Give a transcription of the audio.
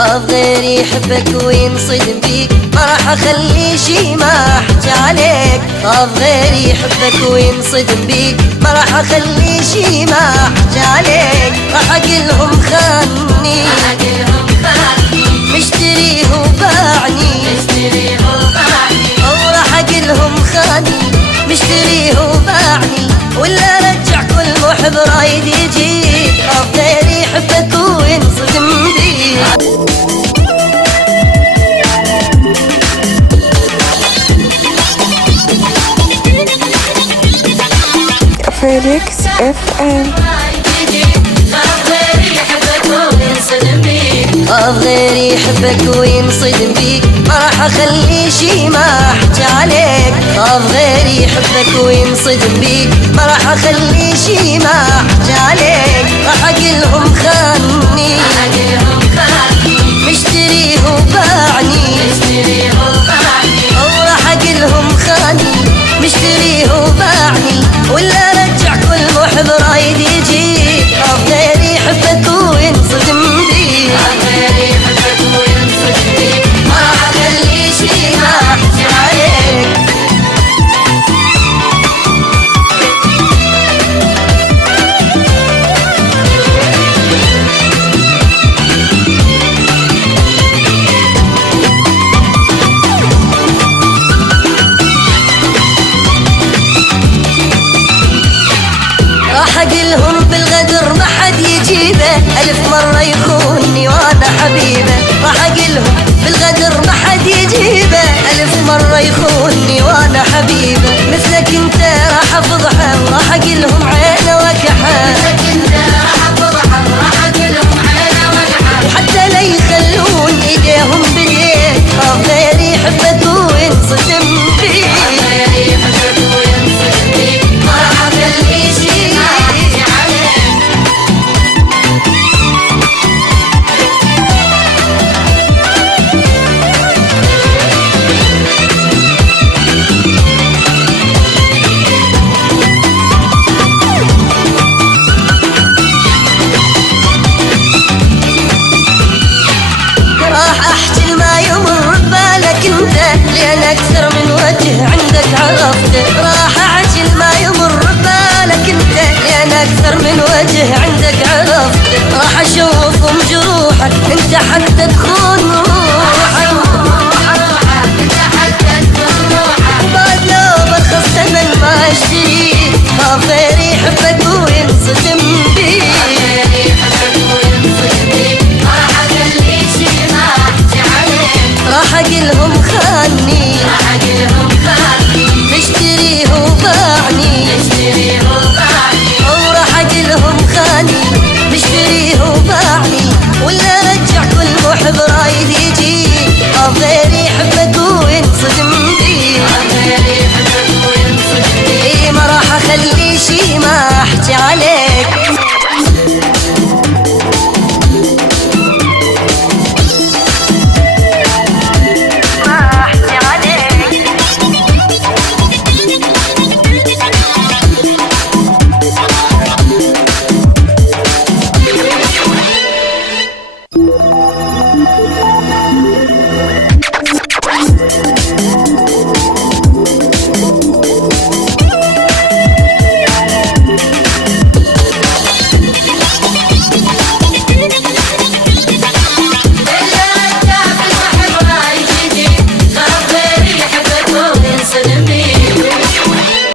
غيري يحبك وينصدم بيك، ما راح اخلي شي ما احكي عليك. خاف غيري يحبك وينصدم بيك، ما راح اخلي شي ما احكي عليك. راح اقلهم خانني مشتريه وباعني، او راح اقلهم خاني مشتريه وباعني، ولا رجع كل محب رايد يجيك. خاف غيري يحبك وينصدم بيك. فيليكس FM. خاف غيري يحبك وينصدم بيك، ما راح اخلي شي ما احكي عليك. خاف غيري يحبك وينصدم بيك، ما راح اخلي شي ما احكي عليك. راح اقلهم خانني مشتريه وباعني، او راح اقلهم خاني مشتريه وباعني، ولا رجع كل محب رايد يجيك. خاف غيري يحبك وينصدم بيك، ما راح اخلي شي ما احكي عليك. راح اقلهم بالغدر ما حد يجيبه، 1000 مرة يخونني وانا حبيبه. راح اقلهم بالغدر ما حد يجيبه، 1000 مرة يخونني وانا حبيبه. مثلك انت راح افضحه وراح اقلهم عينه وكحه، وحتى لا يخلون ايديهم بايديك. خاف غيري يحبك وينصدم بيك، ما راح اخلي شي أكثر من وجه عندك عرفته. راح أعجل ما يمر ببالك انت، لأن أكثر من وجه عندك عرفته. راح أشوفهم جروحك انت حتى تخون روحك، بعد لو برخص ثمن ما اشتريك. خاف غيري يحبك وينصدم بيك، راح اقلهم خاني مشتريه وباعني، او راح اقلهم خاني مشتريه وباعني، ولا رجع كل محب رايد يجيك. خاف غيري يحبك وينصدم بيك، اي ما راح اخلي شي ما احكي عليك.